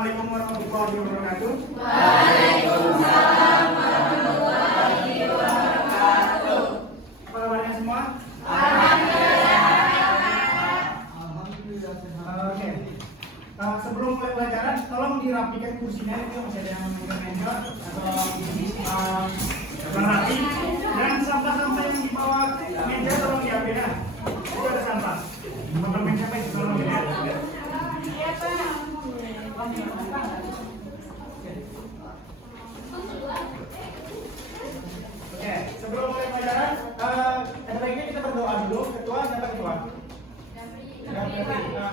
Assalamualaikum warahmatullahi wabarakatuh. Waalaikumsalam warahmatullahi wabarakatuh. Apa kabarnya semua? Alhamdulillah. Oke. Sebelum mulai pelajaran, tolong dirapikan kursinya, itu masih ada yang meja atau berhati. Dan sampah-sampah yang di bawah meja tolong diambil ya. Itu ada sampah. Teman-teman siapa itu tolong diambil. Oke, sebelum mulai pelajaran, ada baiknya kita berdoa dulu. Ketua, siapa ketua?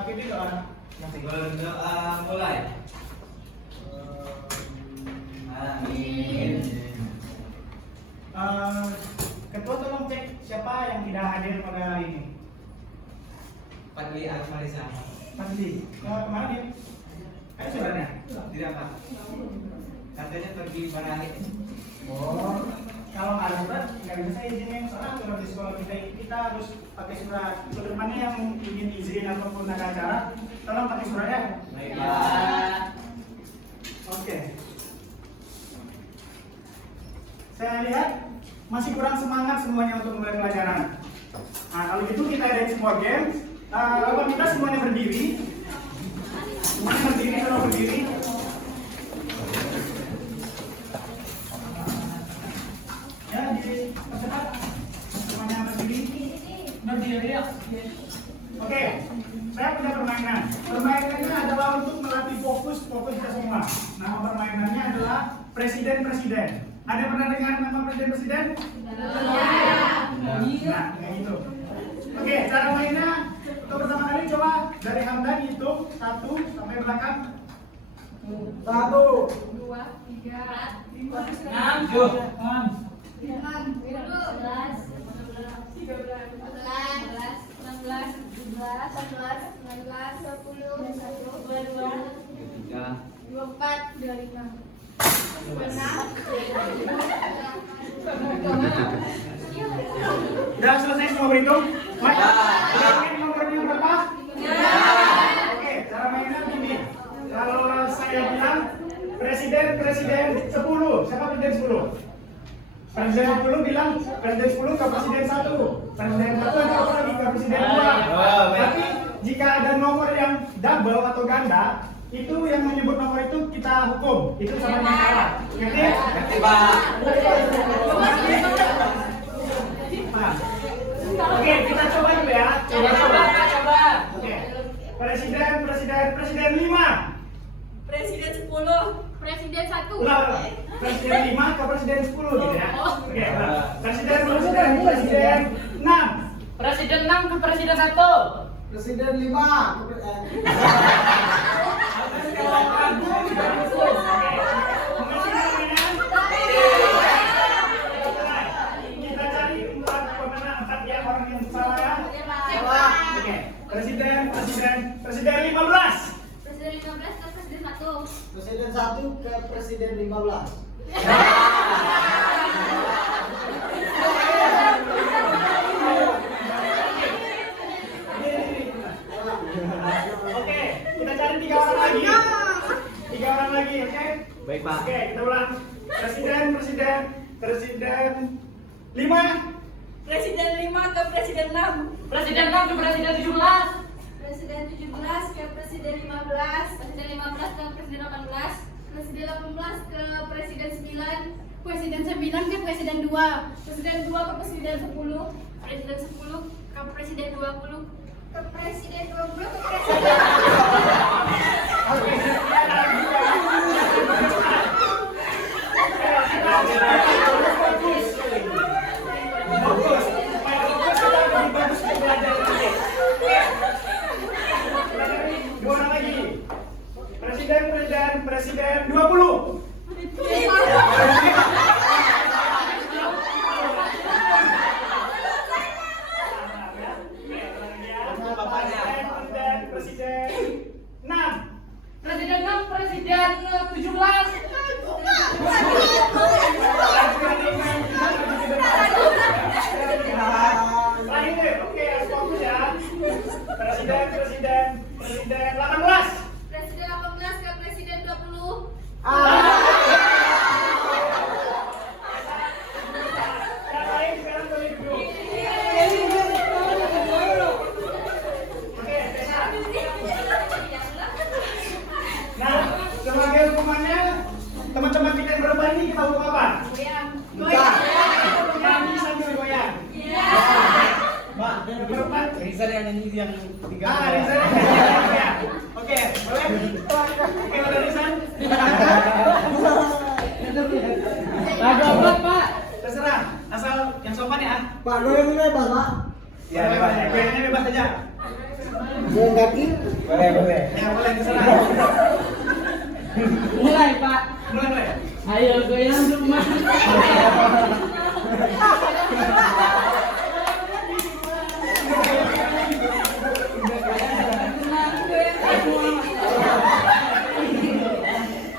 Kita doa. Berdoa mulai. Amin. Ketua tolong cek siapa yang tidak hadir pada hari ini. Fadli Akmalisa. Fadli, kemana dia? Ayo saudaranya. Tidak Pak. Katanya pergi berakhir. Oh, kalau nggak ada surat nggak bisa izinin, soalnya aturan di sekolah kita harus pakai surat. Untuk depannya yang ingin izin ataupun ada acara, tolong pakai surat ya. Baiklah. Oke. Saya lihat masih kurang semangat semuanya untuk mulai pelajaran. Nah, kalau gitu kita adain semua game. Kalau kita semuanya berdiri. Semuanya berdiri, kalau berdiri. Ya, percepat. Semuanya berdiri. Berdiri ya. Oke. Saya punya permainan. Permainannya adalah untuk melatih fokus kita semua. Nama permainannya adalah presiden-presiden. Ada pernah dengar nama presiden-presiden? Nah, kayak gitu. Oke, cara mainnya untuk pertama kali coba dari Hamdan hitung 1 sampai belakang. 1, 2, 3, 5, 6, Udah selesai semua berhitung? Mas, udah ingat nomornya berapa? Oke, cara mainnya gini. Kalau saya bilang presiden 10, siapa presiden 10? Presiden 10 bilang presiden 10 ke presiden 1. Presiden 1 ada apa lagi ke presiden 2. Tapi jika ada nomor yang double atau ganda, itu yang menyebut nomor itu kita hukum. Itu sama dengan kalah. Ngerti? Ngerti Pak. Nah. Oke, kita coba dulu ya. coba. Oke. Presiden 5. Presiden 10. Presiden 1. Ulang. Presiden 5 ke presiden 10 gitu ya. Oke, ulang. Presiden 6. Presiden 6 ke presiden 1. Presiden 5. Kita cari pemenang 4 ya, orang yang salah ya. Oke. Presiden 15. Presiden 15 ke presiden 1. Presiden 1 ke presiden 15. Oke, kita cari 3 orang lagi. 3 orang lagi, oke? Baik Pak. Oke, kita ulang. Presiden 5. Presiden 5 ke presiden 6. Presiden 6 ke presiden 17. Presiden 17 ke presiden 15. Presiden 15 ke presiden 18. Presiden 18 ke presiden 9. Presiden 9 ke presiden 2. Presiden 2 ke presiden 10. Presiden 10 ke presiden 20. Ke presiden 20 ke presiden. Oke, fokus. Supaya fokus kita lebih bagus untuk belajar nanti. Dua orang lagi. Presiden 20. Presiden 6. Presiden kita untuk apa? Goyang. Yang bisa goyang. Iya. Pak, Berempat. Rizal yang nyanyi yang tiga. Rizal. Ya. Oke, boleh? Oke, udah Rizal. Lagu apa, Pak? Terserah, asal yang sopan ya. Pak, goyang ini bebas, Pak. Ya, bebas. Goyangnya bebas aja. Goyang kaki. Boleh. Ya, boleh terserah. Mulai, Pak. Mulai. Ayo goyang rumah.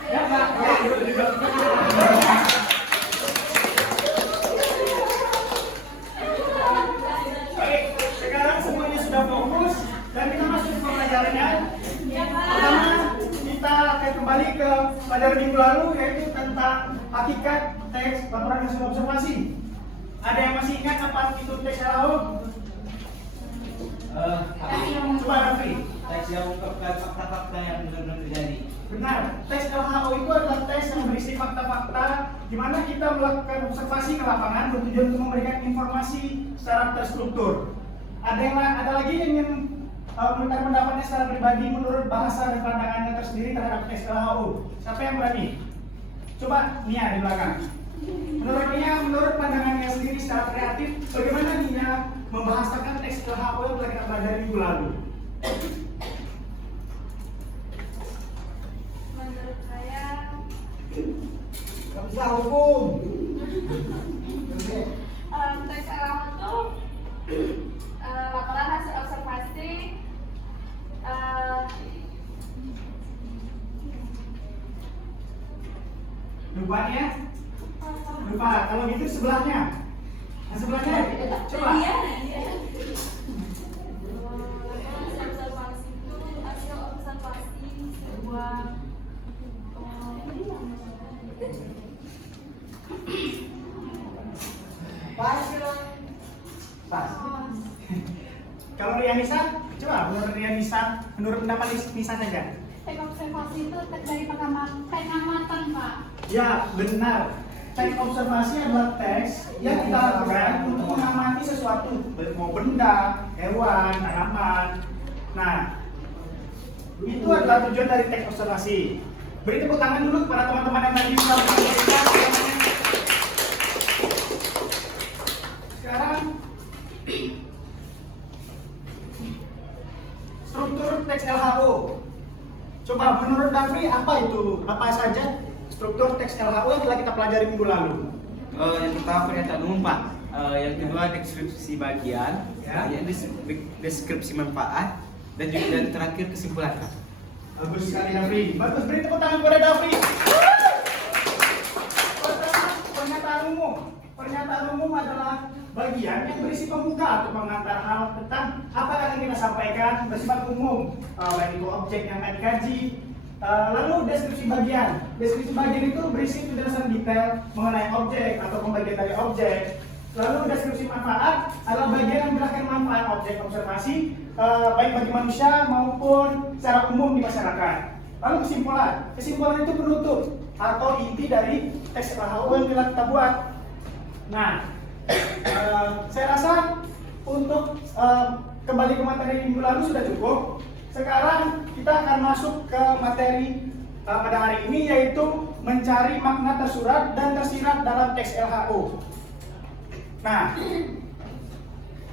Ya, Pak. Baik, sekarang semuanya sudah fokus dan kita masuk ke pelajarannya. Pertama, kita akan kembali ke pelajaran minggu lalu yaitu tentang hakikat teks laporan hasil observasi. Ada yang masih ingat apa itu teks LHO? Coba Raffi. Teks yang mengungkapkan fakta-fakta yang benar-benar terjadi. Benar, teks LHO itu adalah teks yang berisi fakta-fakta di mana kita melakukan observasi ke lapangan bertujuan untuk memberikan informasi secara terstruktur. Ada lagi yang ingin meminta pendapatnya secara pribadi menurut bahasa dan pandangannya tersendiri terhadap teks LHO. Siapa yang berani? Coba Nia di belakang. Menurut pandangannya sendiri secara kreatif, bagaimana Nia membahasakan teks LHO yang telah kita pelajari minggu lalu? Menurut saya Gak bisa hukum. teks LHO itu laporan hasil observasi Lupa ya? Lupa. Kalau gitu sebelahnya. Yang sebelahnya. Coba. hasil observasi sebuah Pas. Pas. Kalau Rianisa, coba menurut Rianisa, menurut pendapat Nisa saja. teks observasi itu teks dari pengamatan, Pak. Ya, benar. Teks observasi adalah teks yang kita lakukan untuk mengamati sesuatu, mau benda, hewan, tanaman. Nah, itu adalah tujuan dari teks observasi. Beri tepuk tangan dulu kepada teman-teman yang tadi sudah menyampaikan. Sekarang struktur teks LHO. Coba menurut Dafri apa itu? Apa saja struktur teks LHO yang telah kita pelajari minggu lalu? Yang pertama pernyataan umum, Pak. Yang kedua deskripsi bagian, Ya. yang deskripsi manfaat, dan juga dan terakhir kesimpulan, Pak. Bagus sekali Dafri. Bagus, beri tepuk tangan kepada Dafri. Pertama, pernyataan umum. Pernyataan umum adalah bagian yang berisi pembuka atau pengantar hal tentang apa yang akan kita sampaikan bersifat umum, baik itu objek yang akan dikaji. Lalu deskripsi bagian. Deskripsi bagian itu berisi penjelasan detail mengenai objek atau pembagian dari objek. Lalu deskripsi manfaat adalah bagian yang menjelaskan manfaat objek observasi baik bagi manusia maupun secara umum di masyarakat. Lalu kesimpulan. Kesimpulan itu penutup atau inti dari teks LHO yang telah kita buat. Nah, saya rasa untuk kembali ke materi minggu lalu sudah cukup. Sekarang kita akan masuk ke materi pada hari ini yaitu mencari makna tersurat dan tersirat dalam teks LHO. Nah,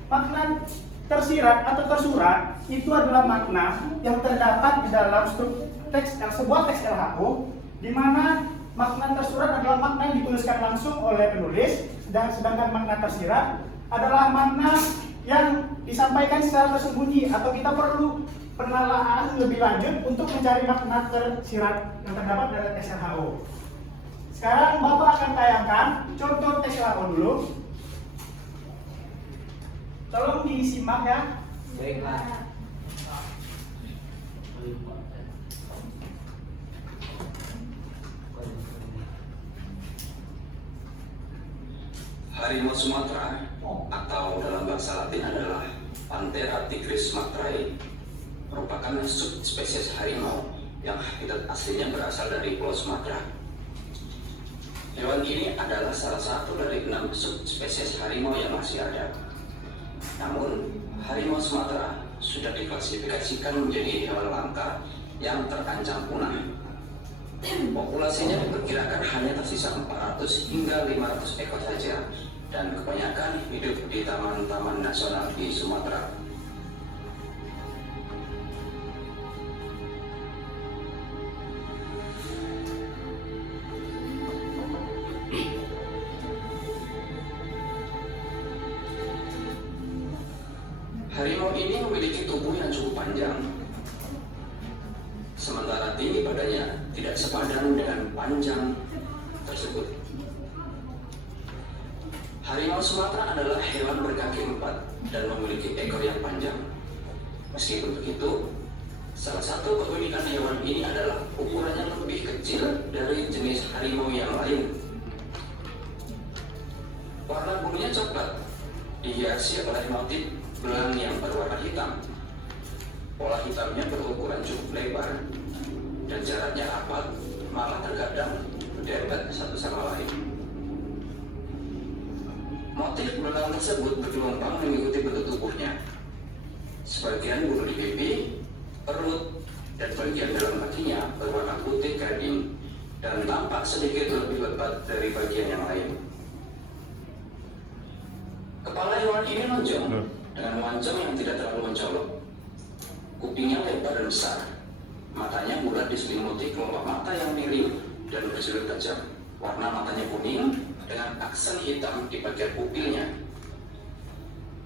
makna tersirat atau tersurat itu adalah makna yang terdapat di dalam sebuah teks LHO, di mana makna tersurat adalah makna yang dituliskan langsung oleh penulis, dan sedangkan makna tersirat adalah makna yang disampaikan secara tersembunyi atau kita perlu penelaahan lebih lanjut untuk mencari makna tersirat yang terdapat dalam teks LHO. Sekarang Bapak akan tayangkan contoh teks LHO dulu. Tolong disimak ya. Baiklah. Harimau Sumatera atau dalam bahasa Latin adalah Panthera tigris sumatrae merupakan subspesies harimau yang habitat aslinya berasal dari Pulau Sumatera. Hewan ini adalah salah satu dari 6 subspesies harimau yang masih ada. Namun, harimau Sumatera sudah diklasifikasikan menjadi hewan langka yang terancam punah. Populasinya diperkirakan hanya tersisa 400 hingga 500 ekor saja, dan kebanyakan hidup di taman-taman nasional di Sumatera. Harimau ini memiliki tubuh yang cukup panjang, sementara tinggi badannya tidak sepadan dengan panjang tersebut. Harimau Sumatera adalah hewan berkaki 4 dan memiliki ekor yang panjang. Meskipun begitu, salah satu keunikan hewan ini adalah ukurannya lebih kecil dari jenis harimau yang lain. Warna bulunya coklat, dihiasi oleh motif belang yang berwarna hitam. Pola hitamnya berukuran cukup lebar dan jaraknya rapat, malah terkadang berdempet satu sama lain. Motif belang tersebut bergelombang mengikuti bentuk tubuhnya. Sebagian bulu di pipi, perut, dan bagian dalam kakinya berwarna putih gading dan tampak sedikit lebih lebat dari bagian yang lain. Kepala hewan ini lonjong dengan mancung yang tidak terlalu mencolok. Kupingnya lebar dan besar. Matanya bulat diselimuti kelopak mata yang miring dan bersudut tajam. Warna matanya kuning dengan aksen hitam di bagian pupilnya.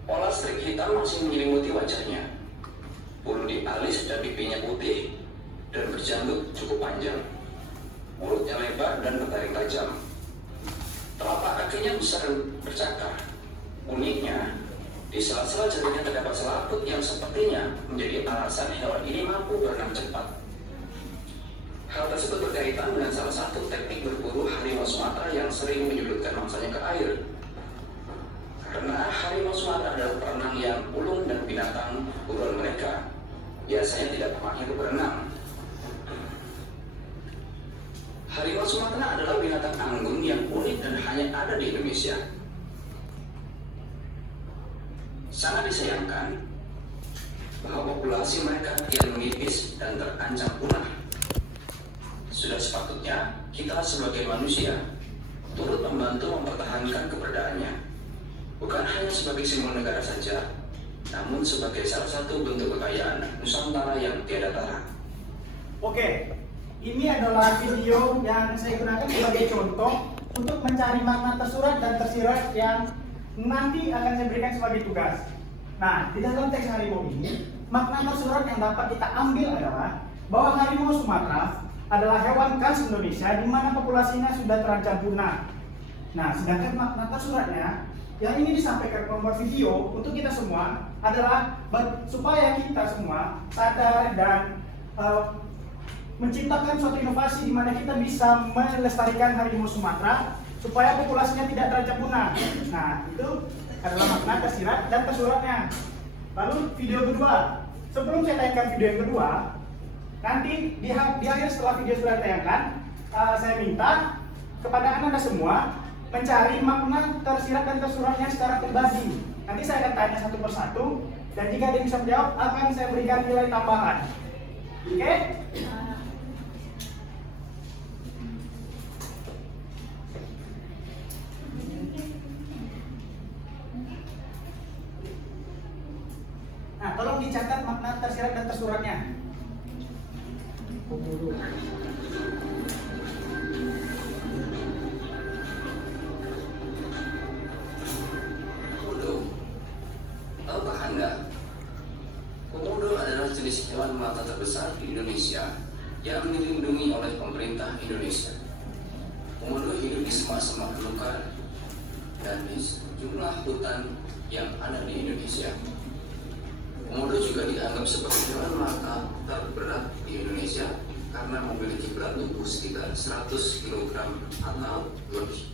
Pola strik hitam masih menyelimuti wajahnya. Bulu di alis dan pipinya putih dan berjanggut cukup panjang. Mulutnya lebar dan bertaring tajam. Telapak kakinya besar dan bercakar. Uniknya, di sela-sela jarinya terdapat selaput yang sepertinya menjadi alasan hewan ini mampu berenang cepat. Hal tersebut berkaitan dengan salah satu teknik berburu harimau Sumatera yang sering menyulitkan mangsanya ke air. Karena harimau Sumatera adalah perenang yang ulung dan binatang buruan mereka biasanya tidak mahir berenang. Harimau Sumatera adalah binatang anggun yang unik dan hanya ada di Indonesia. Sangat disayangkan bahwa populasi mereka kian menipis dan terancam punah. Sudah sepatutnya kita sebagai manusia turut membantu mempertahankan keberadaannya, bukan hanya sebagai simbol negara saja, namun sebagai salah satu bentuk kekayaan Nusantara yang tiada tara. Oke, ini adalah video yang saya gunakan sebagai contoh untuk mencari makna tersurat dan tersirat yang nanti akan saya berikan sebagai tugas. Nah, di dalam teks harimau ini, makna tersurat yang dapat kita ambil adalah bahwa harimau Sumatera adalah hewan khas Indonesia di mana populasinya sudah terancam punah. Nah, sedangkan makna tersuratnya yang ini disampaikan membuat video untuk kita semua adalah supaya kita semua sadar dan menciptakan suatu inovasi di mana kita bisa melestarikan harimau Sumatera supaya populasinya tidak terancam punah. Nah, itu adalah makna tersirat dan tersuratnya. Lalu video kedua, sebelum saya tayangkan video yang kedua, nanti di akhir setelah video sudah ditayangkan, saya minta kepada anda semua mencari makna tersirat dan tersuratnya secara pribadi. Nanti saya akan tanya satu persatu, dan jika dia bisa menjawab, akan saya berikan nilai tambahan. Oke? Nah, tolong dicatat makna tersirat dan tersuratnya. Komodo. Tahukah Anda? Komodo adalah jenis hewan melata terbesar di Indonesia yang dilindungi oleh pemerintah Indonesia. Komodo hidup di semak-semak belukar dan di sejumlah hutan yang ada di Indonesia. Komodo juga dianggap sebagai hewan melata terberat di Indonesia karena memiliki berat tubuh sekitar 100 kg atau lebih.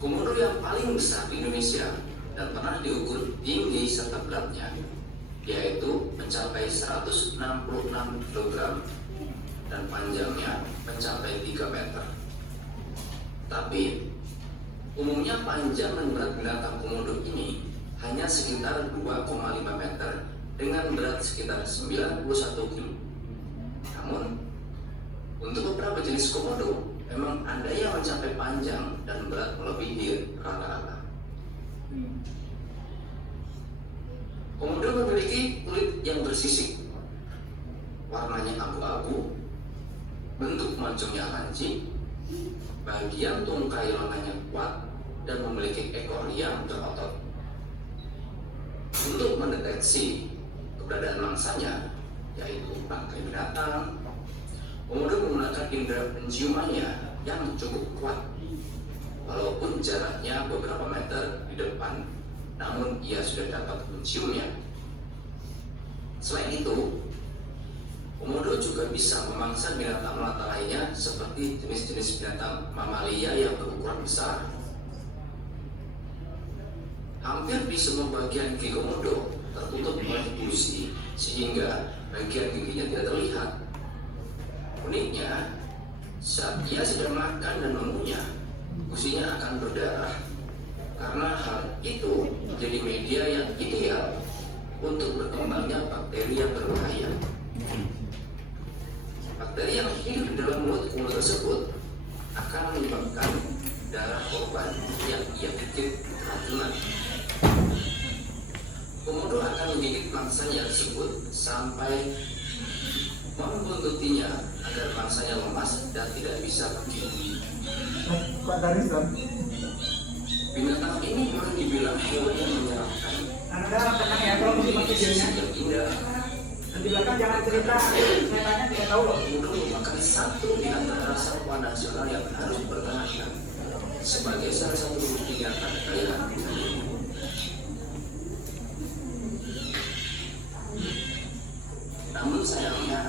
Komodo yang paling besar di Indonesia dan pernah diukur tinggi serta beratnya yaitu mencapai 166 kg dan panjangnya mencapai 3 meter. Tapi umumnya panjang dan berat binatang komodo ini hanya sekitar 2,5 meter dengan berat sekitar 91 kg. Namun, untuk beberapa jenis komodo, memang ada yang mencapai panjang dan berat melebihi rata-rata. Komodo memiliki kulit yang bersisik, warnanya abu-abu, bentuk mancungnya lancip, bagian tungkai lengannya kuat, dan memiliki ekor yang berotot. Untuk mendeteksi keberadaan mangsanya, yaitu bangkai binatang, komodo menggunakan indera penciumannya yang cukup kuat. Walaupun jaraknya beberapa meter di depan, namun ia sudah dapat menciumnya. Selain itu, komodo juga bisa memangsa binatang melata lainnya seperti jenis-jenis binatang mamalia yang berukuran besar. Hampir di semua bagian gigi komodo tertutup oleh gusi sehingga bagian giginya tidak terlihat. Uniknya, saat ia sedang makan dan mengunyah, gusinya akan berdarah. Karena hal itu menjadi media yang ideal untuk berkembangnya bakteri yang berbahaya. Bakteri yang hidup di dalam mulut komodo tersebut akan menyebabkan darah korban yang ia pikir keracunan. Komodo akan menggigit mangsanya tersebut sampai membuntutinya agar mangsanya lemas dan tidak bisa pergi. Pak Darisan. Binatang ini boleh dibilang hewan yang menyeramkan. Anda tenang ya, kalau mesti pakai videonya. Yang indah. Dan di belakang jangan cerita, saya tanya tidak tahu loh. Komodo merupakan satu di antara satwa nasional yang harus dipertahankan sebagai salah satu bukti nyata kekayaan. Namun sayangnya,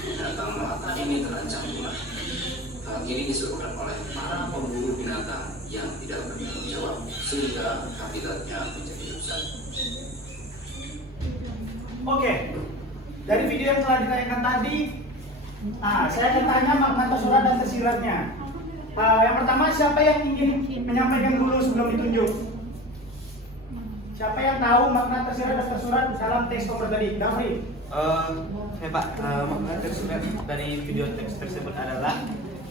binatang melata ini terancam punah. Hal ini disebabkan oleh para pemburu binatang yang tidak bertanggung jawab sehingga habitatnya menjadi rusak. Oke, dari video yang telah ditayangkan tadi, saya akan tanya makna tersurat dan tersiratnya. Yang pertama, siapa yang ingin menyampaikan dulu sebelum ditunjuk? Siapa yang tahu makna tersirat dan tersurat dalam teks komodo tadi? Dafri. Saya Pak, makna tersurat dari video teks tersebut adalah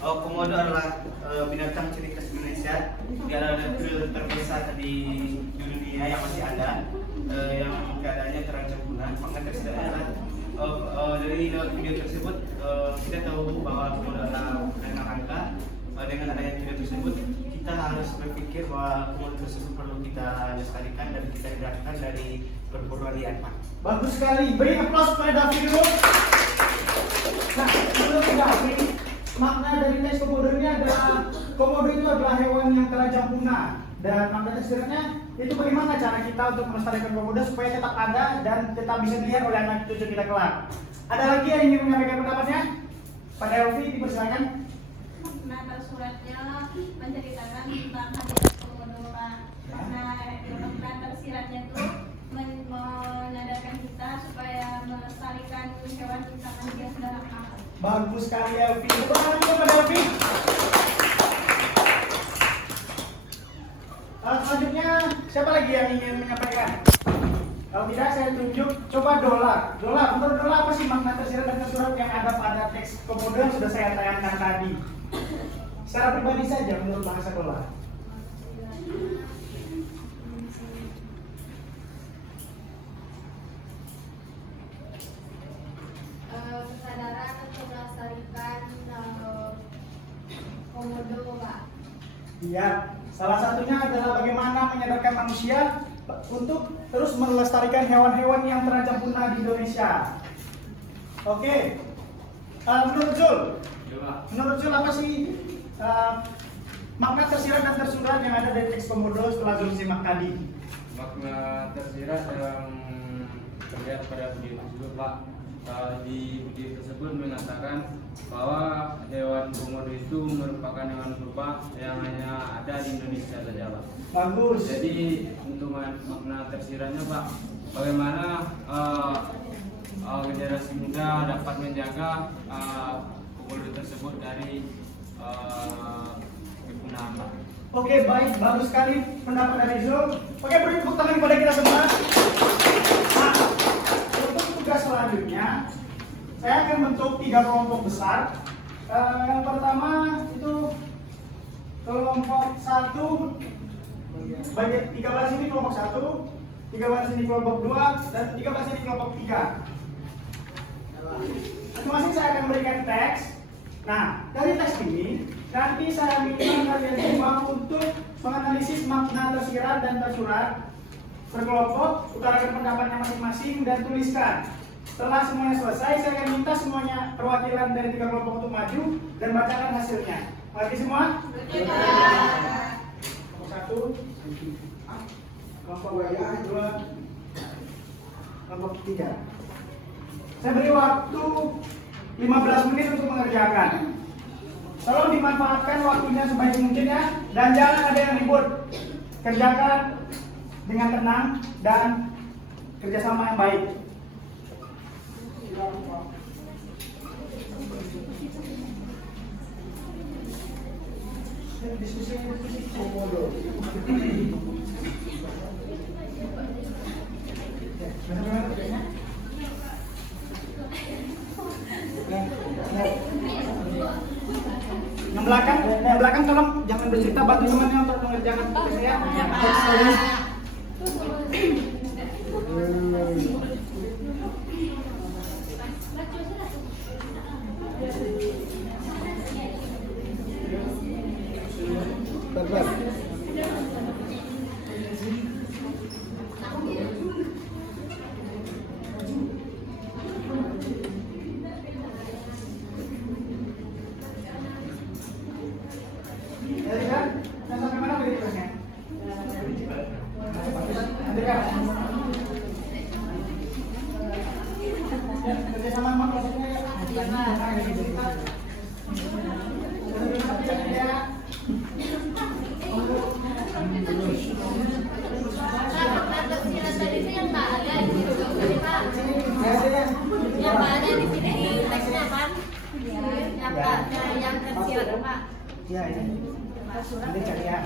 komodo adalah binatang ciri khas Indonesia. Dia adalah terbesar di dunia yang masih ada, yang keadaannya terancam punah. Makna tersurat adalah dari video tersebut kita tahu bahwa komodo adalah binatang langka. Dengan adanya video tersebut, kita harus berpikir bahwa komodo tersebut perlu kita lestarikan dan kita hindarkan dari perburuan liar, Pak. Bagus sekali. Beri aplaus kepada Dafri dulu. Nah, sebelum ke Dafri, makna dari teks komodo ini adalah komodo itu adalah hewan yang terancam punah. Dan makna tersiratnya itu bagaimana cara kita untuk melestarikan komodo supaya tetap ada dan tetap bisa dilihat oleh anak cucu kita kelak. Ada lagi yang ingin menyampaikan pendapatnya? Pak Elvi, dipersilakan. Makna tersuratnya menceritakan tentang habitat komodo, Pak. Makna tersiratnya itu menyadarkan kita supaya melestarikan hewan karena dia sudah langka. Bagus sekali Elvi. Tepuk tangan dulu pada Elvi. Selanjutnya siapa lagi yang ingin menyampaikan? Kalau tidak saya tunjuk. Coba Dola. Dola, menurut Dola apa sih makna tersirat dan tersurat yang ada pada teks komodo yang sudah saya tayangkan tadi? Secara pribadi saja menurut bahasa Dola. Kesadaran untuk melestarikan komodo, Pak. Iya, salah satunya adalah bagaimana menyadarkan manusia untuk terus melestarikan hewan-hewan yang terancam punah di Indonesia. Oke, menurut Zul apa sih makna tersirat dan tersurat yang ada dari teks komodo setelah Zul simak tadi? Makna tersirat yang terlihat pada video tersebut, Pak. Di video tersebut mengatakan bahwa hewan komodo itu merupakan hewan purba yang hanya ada di Indonesia saja, Pak. Bagus. Jadi untuk makna tersiratnya, Pak, bagaimana generasi muda dapat menjaga komodo tersebut dari kepunahan apa? Oke, baik, bagus sekali pendapat dari Zul. Oke, beri tepuk tangan kepada kita semua. Nah, untuk tugas selanjutnya, saya akan bentuk 3 kelompok besar. Yang pertama itu kelompok 1, bagi 3 baris ini kelompok 1, 3 baris ini kelompok 2, dan 3 baris ini kelompok 3. Masing-masing saya akan berikan teks. Nah, dari teks ini nanti saya minta kalian semua untuk menganalisis makna tersirat dan tersurat berkelompok, utarakan pendapatnya masing-masing dan tuliskan. Setelah semuanya selesai, saya akan minta semuanya perwakilan dari 3 kelompok untuk maju dan bacakan hasilnya. Mengerti semua? Kelompok 1, kelompok 2, kelompok 3. Saya beri waktu 15 menit untuk mengerjakan. Tolong dimanfaatkan waktunya sebaik mungkin ya, dan jangan ada yang ribut. Kerjakan dengan tenang dan kerjasama yang baik. Diskusi komodo. Yang belakang tolong jangan bercerita, bantu temannya untuk mengerjakan tugasnya. Ya, ini. Nanti cari ya.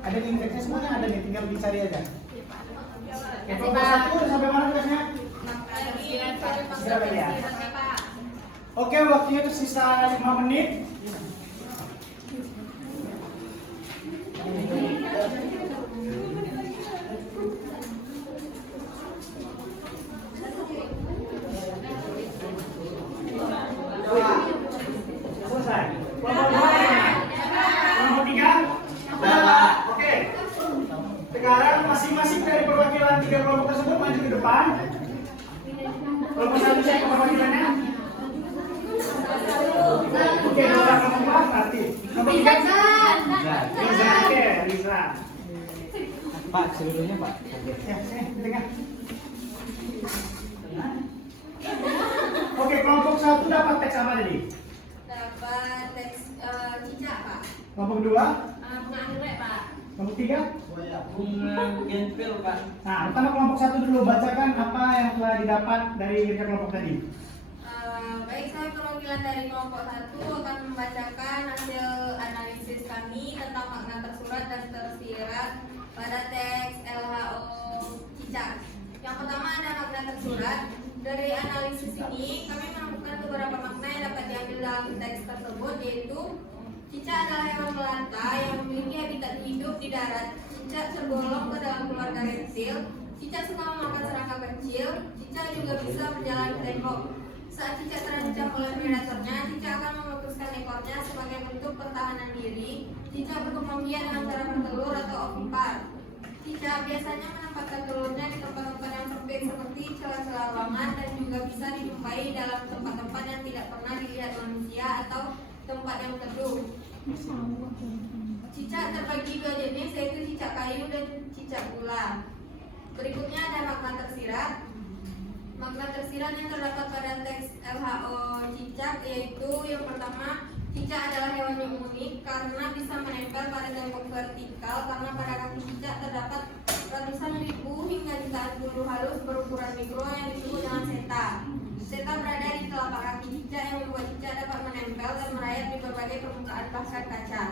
Ada di indeksnya semuanya, ada nih, tinggal dicari aja. Kelompok 1 sampai mana tugasnya? Berapa ya? Oke, waktunya tersisa 5 menit. Selesai. Kelompok 2 kelompok 3? Oke. Sekarang masing-masing dari perwakilan 3 kelompok tersebut maju ke depan. Kelompok 1 saya perwakilannya. Oke, kelompok 2 nanti. Kelompok 3? Riza. Oke, Riza. Pak, seluruhnya Pak. Ya, sini, di tengah. Oke, kelompok 1 dapat teks apa tadi? Dapat teks cicak, Pak. Kelompok 2? Bunga anggrek, Pak. Kelompok 3? Bunga genpil Pak. Nah, pertama kelompok 1 dulu, bacakan apa yang telah didapat dari kerja kelompok tadi. Baik, saya perwakilan dari kelompok 1 akan membacakan hasil analisis kami tentang makna tersurat dan tersirat pada teks LHO cicak. Yang pertama ada makna tersurat. Dari analisis ini, kami menemukan beberapa makna yang dapat diambil dalam teks tersebut, yaitu cicak adalah hewan melata yang memiliki habitat hidup di darat. Cicak tergolong ke dalam keluarga reptil. Cicak suka memakan serangga kecil. Cicak juga bisa berjalan di tembok. Saat cicak terancam oleh predatornya, cicak akan memutuskan ekornya sebagai bentuk pertahanan diri. Cicak berkembang biak dengan cara bertelur atau ovipar. Cicak biasanya menempatkan telurnya di tempat-tempat yang sempit seperti celah-celah ruangan dan juga bisa dijumpai dalam tempat-tempat yang tidak pernah dilihat manusia atau tempat yang teduh. Cicak terbagi 2 jenis, yaitu cicak kayu dan cicak gula. Berikutnya ada makna tersirat. Makna tersirat yang terdapat pada teks LHO cicak yaitu yang pertama, cicak adalah hewan yang unik karena bisa menempel pada tembok vertikal karena pada kaki cicak terdapat ratusan ribu hingga jutaan bulu halus berukuran mikro yang disebut dengan seta. Seta berada di telapak kaki cicak yang membuat cicak dapat menempel dan merayap di berbagai permukaan bahkan kaca.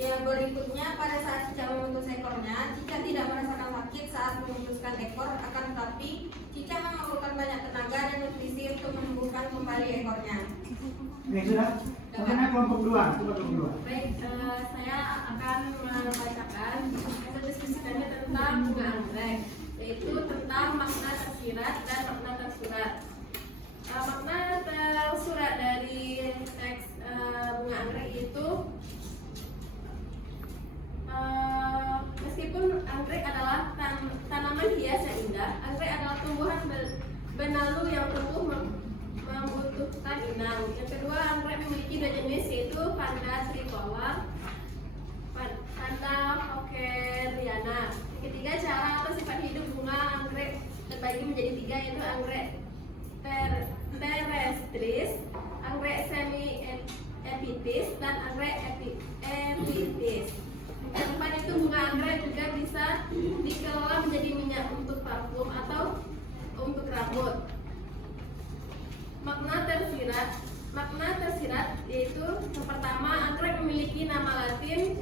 Yang berikutnya, pada saat cicak memutus ekornya, cicak tidak merasakan sakit saat memutuskan ekor, akan tetapi cicak memerlukan banyak tenaga dan nutrisi untuk menumbuhkan kembali ekornya. Oke, sudah. Pertanyaan kelompok 2. Coba kelompok 2. Baik, saya akan membacakan atau diskusikannya tentang bunga anggrek, yaitu tentang makna tersirat dan makna tersurat. Makna tersurat dari teks bunga anggrek itu, meskipun anggrek adalah tanaman hias yang indah, anggrek adalah tumbuhan benalu yang tumbuh membutuhkan inang. Yang kedua, anggrek memiliki dua jenis, yaitu Vanda tricolor, Vanda hockeriana. Yang ketiga, cara atau sifat hidup bunga anggrek terbagi menjadi 3, yaitu anggrek terrestris, anggrek semi-epitis, dan anggrek epitis. Yang keempat itu, bunga anggrek juga bisa dikelola menjadi minyak untuk parfum atau untuk rambut. Makna tersirat yaitu yang pertama, anggrek memiliki nama Latin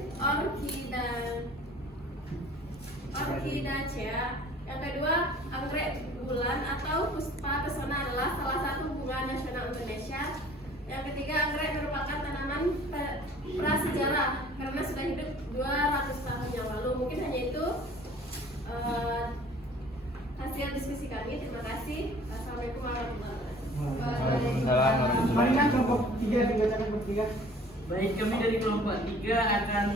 Orchidacea. Yang kedua, anggrek bulan atau Puspa pesona adalah salah satu bunga nasional Indonesia. Yang ketiga, anggrek merupakan tanaman prasejarah karena sudah hidup 200 tahun yang lalu. Mungkin hanya itu hasil diskusi kami. Terima kasih. Assalamualaikum warahmatullahi wabarakatuh. Mari kan kelompok 3 dibacakan kelompok 3. Baik, kami dari kelompok 3 akan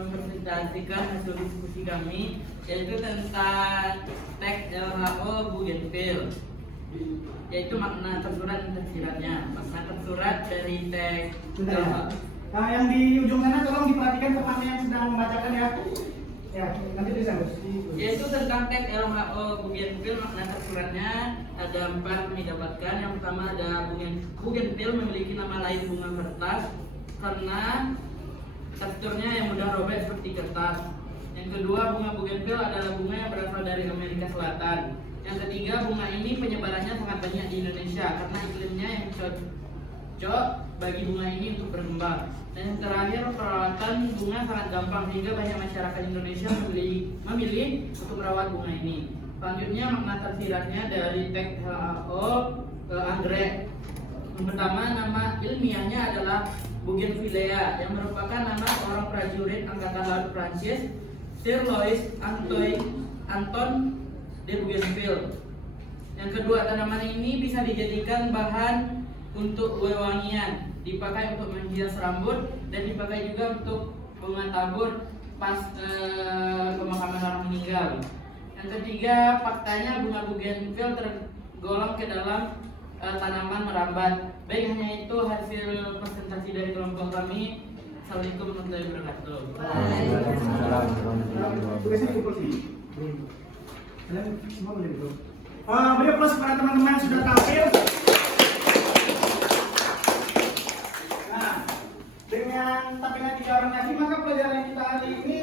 mempresentasikan hasil diskusi kami, yaitu tentang teks LHO Bougainville, yaitu makna tersurat dan tersiratnya. Makna tersurat dari teks LHO. Nah, yang di ujung sana tolong diperhatikan teman yang sedang membacakan ya. Ya, nanti bisa Yaitu tentang teks LHO Bougainville. Makna tersuratnya ada 4 yang didapatkan. Yang pertama ada Bougainville memiliki nama lain bunga kertas karena teksturnya yang mudah robek seperti kertas. Yang kedua, bunga Bougainville adalah bunga yang berasal dari Amerika Selatan. Yang ketiga, bunga ini penyebarannya sangat banyak di Indonesia karena iklimnya yang cocok bagi bunga ini untuk berkembang. Dan yang terakhir, perawatan bunga sangat gampang sehingga banyak masyarakat Indonesia memilih untuk merawat bunga ini. Selanjutnya, makna tersiratnya dari teks LHO anggrek. Yang pertama, nama ilmiahnya adalah Bougainvillea yang merupakan nama seorang prajurit Angkatan Laut Prancis, Sir Louis Anton de Bougainville. Yang kedua, tanaman ini bisa dijadikan bahan untuk wewangian, dipakai untuk menghias rambut, dan dipakai juga untuk bunga tabur pas pemakaman orang meninggal. Yang ketiga, faktanya bunga Bougainville tergolong ke dalam tanaman merambat. Baik, hanya itu hasil presentasi dari kelompok kami. Assalamualaikum warahmatullahi wabarakatuh. Tugasnya cukup sih. Kalian semua boleh dulu. Beri aplaus kepada teman-teman yang sudah tampil. Nah, dengan tampilan 3 orang tadi, maka pelajaran kita hari ini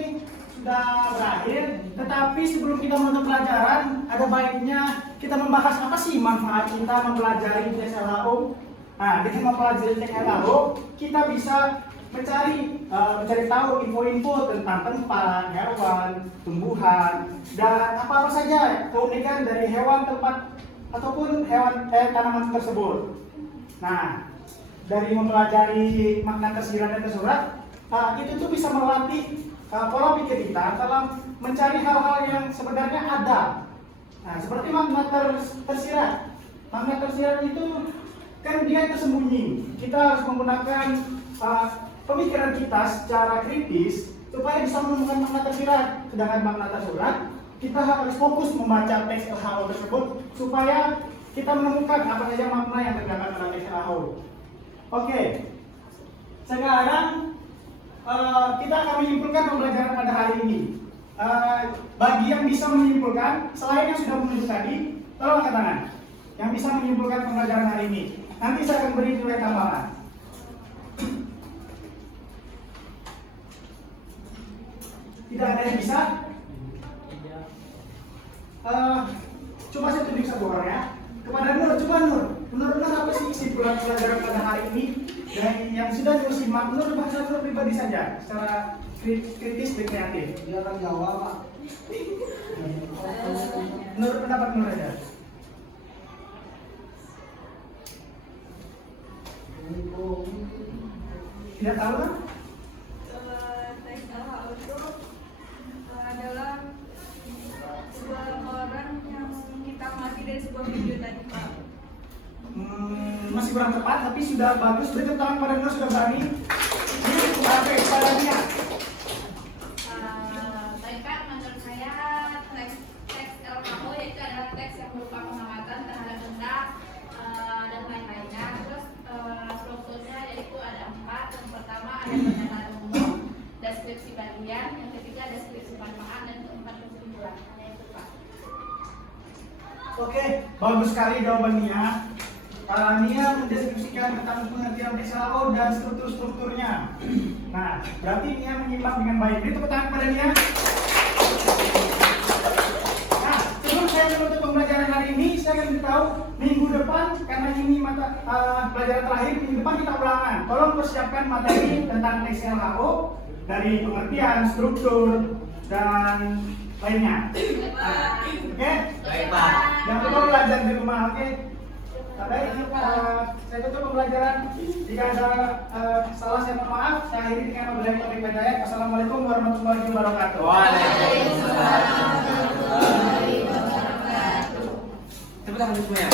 sudah berakhir. Tetapi sebelum kita menutup pelajaran, ada baiknya kita membahas apa sih manfaat kita mempelajari teks LHO. Nah, dengan mempelajari teks LHO, kita bisa mencari tahu info-info tentang tempat, hewan, tumbuhan, dan apa saja keunikan dari hewan, tempat, ataupun tanaman tersebut. Nah, dari mempelajari makna tersirat dan tersurat, itu tuh bisa melatih pola pikir kita dalam mencari hal-hal yang sebenarnya ada. Nah, seperti makna tersirat. Makna tersirat itu kan dia tersembunyi. Kita harus menggunakan pemikiran kita secara kritis supaya bisa menemukan makna tersirat. Sedangkan makna tersurat, kita harus fokus membaca teks LHO tersebut supaya kita menemukan apa saja makna yang terdapat dalam teks LHO. Oke, sekarang kita akan menyimpulkan pembelajaran pada hari ini. Bagi yang bisa menyimpulkan, selain yang sudah menunjuk tadi, tolong angkat tangan. Yang bisa menyimpulkan pembelajaran hari ini, nanti saya akan beri nilai tambahan. Tidak ada yang bisa? Coba saya tunjuk satu orang ya. Kepada Nur, coba Nur. Menurut Nur apa sih kesimpulan pelajaran pada hari ini? Dan yang sudah disimak menurut bahasa pribadi saja, secara kritis dan kreatif. Dia orang Jawa, Pak. Menurut pendapat Nur aja. Tidak tahu kan? Teks LHO itu adalah sebuah laporan yang kita amati dari sebuah video tadi, Pak. Masih kurang tepat, tapi sudah bagus. Beri tepuk tangan pada Nur, sudah berani. Ini apa pada dia? Baik Pak, menurut saya teks LKO yaitu adalah teks yang berupa pengamatan terhadap benda dan lain-lainnya. Terus strukturnya yaitu ada 4. Yang pertama ada pernyataan umum, deskripsi bagian, yang ketiga deskripsi manfaat, dan keempat kesimpulan. Hanya itu Pak. Oke, bagus sekali jawabannya. Nia mendeskripsikan tentang pengertian teks LKO dan struktur-strukturnya. Nah, berarti Nia menyimak dengan baik. Beri tepuk tangan pada Nia. Nah, sebelum saya menutup pembelajaran hari ini, saya akan beritahu minggu depan, karena ini mata pelajaran terakhir, minggu depan kita ulangan. Tolong persiapkan materi tentang teks LKO dari pengertian, struktur, dan lainnya. Oke? Baik, Pak. Jangan lupa belajar di rumah, oke? Baik, saya tutup pembelajaran. Jika ada salah, saya mohon maaf. Saya akhiri dengan memberi topik hidayah. Assalamualaikum warahmatullahi wabarakatuh. Waalaikumsalam. Tepuk tangan semuanya.